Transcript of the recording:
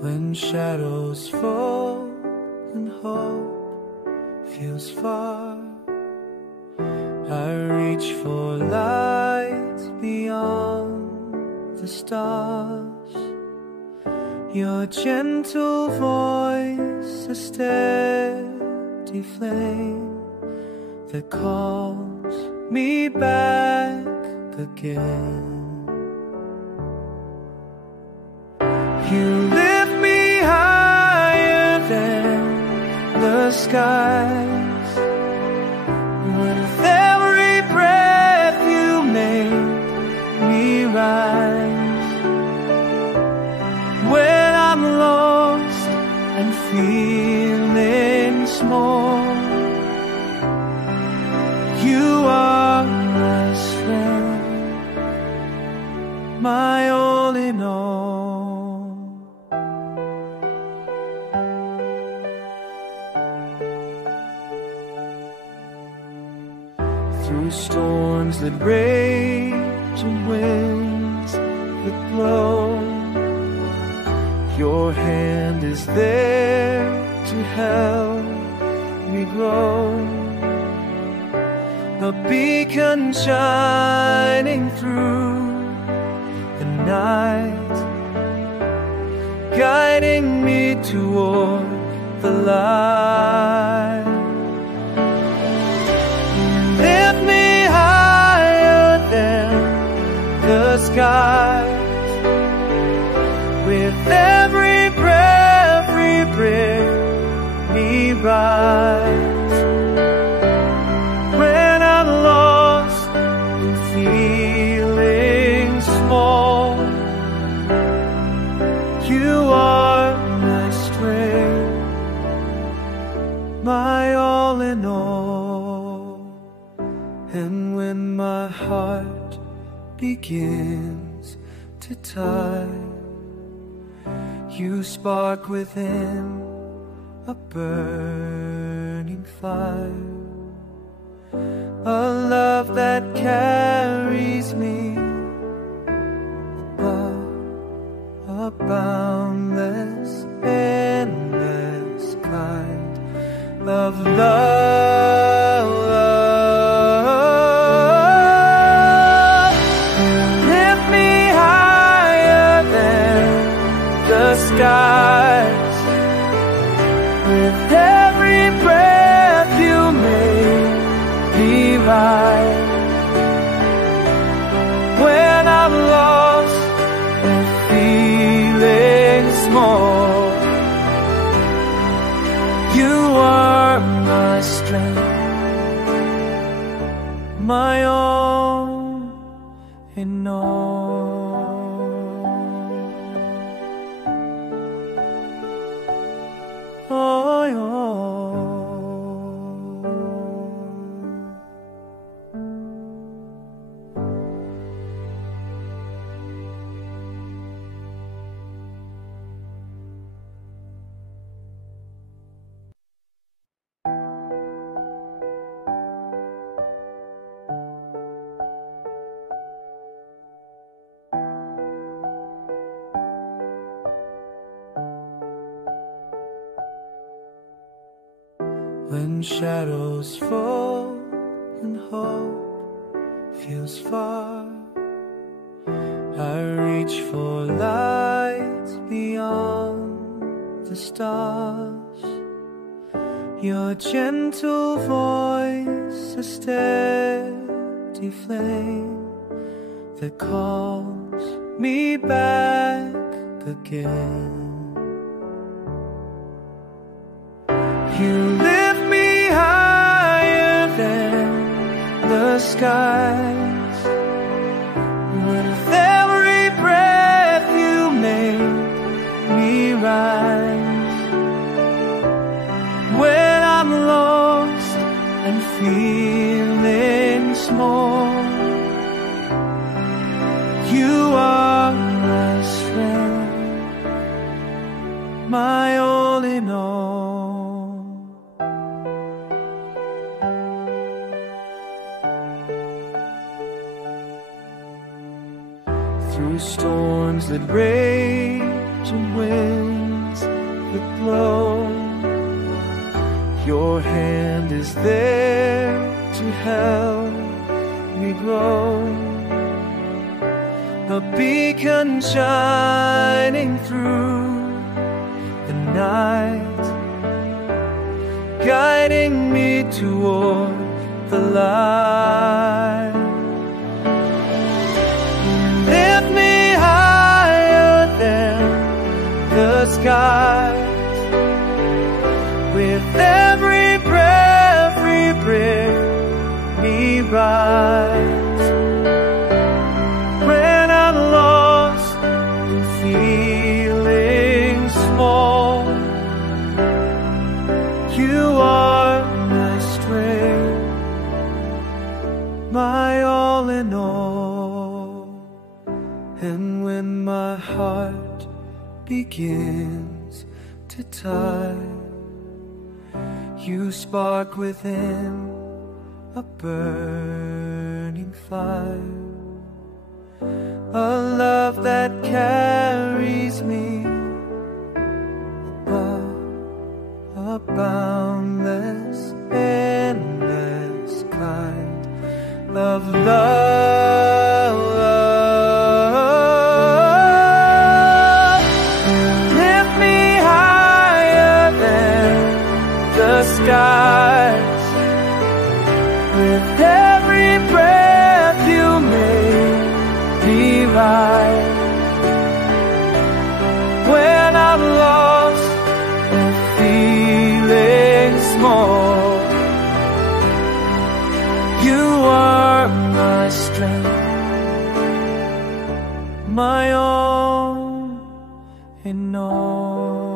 When shadows fall and hope feels far, I reach for light beyond the stars. Your gentle voice, a steady flame that calls me back again. You lift me higher than the skies. With every breath you make me rise. When I'm lost and feeling small, you are my strength, my all in all. Through storms that rage and winds that blow, your hand is there to help me grow. A beacon shining through the night, guiding me toward the light. Lift me higher than the skies. With every breath we bring me rise. When I'm lost and feeling small, you are my strength, my all in all. And when my heart begins to tire, you spark within a burning fire, a love that carries me above a boundless, endless kind of love. Lift me higher than the skies. With every breath you make me rise. When I'm lost and feeling small, you are my strength, my all in all. When shadows fall and hope feels far, I reach for light beyond the stars. Your gentle voice, a steady flame that calls me back again. You lift me higher than the skies. With every breath you make me rise. When I'm lost and feeling small, you are my strength, my all in all. Through storms that rage and winds that blow. Your hand is there to help me grow. A beacon shining through the night, guiding me toward the light. Lift me higher than the skies. With every breath, me rise. When I'm lost and feeling small, you are my strength, my all in all. And when my heart begins to tire, you spark within a burning fire, a love that carries me above a boundless, endless kind of love. Lift me higher than the skies. With every breath you make me rise. When I'm lost and feeling small, you are my strength, my all in all.